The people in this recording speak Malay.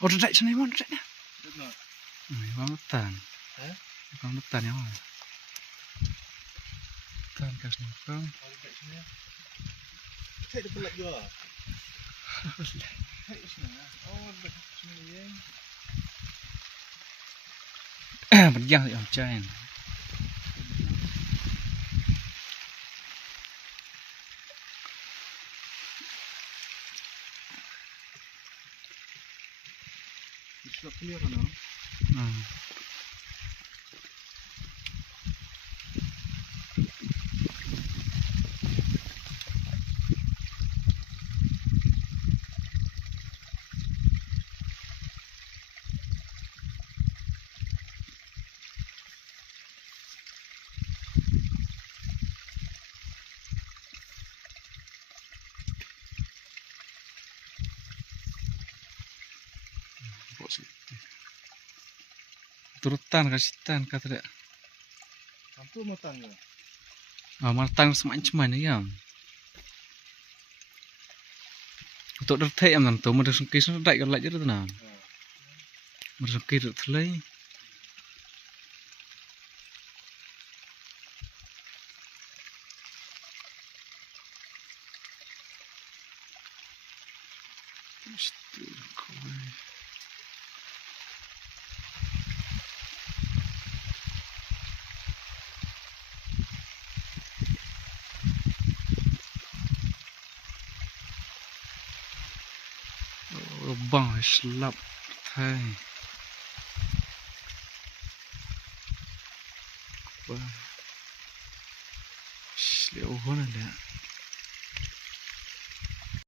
Oh, dedak sana mon dedak na. Dengar. Bang tan. Bang tan ya. Tan kas ni bang. Kalau kat sini. Cek dia pelak juga. Cek sini. Oh, dah sini ye. Mình giăng thì ở trên. Sudah clear kan? Turutan kasitan kata dia. Sampai matangnya. Matang semacam mana ya? Untuk dertek am tu, mana sengkis dertek kalau aja tu na. Mana sengkis dertek. Bang selap thay. Wah. Sliu hon ada.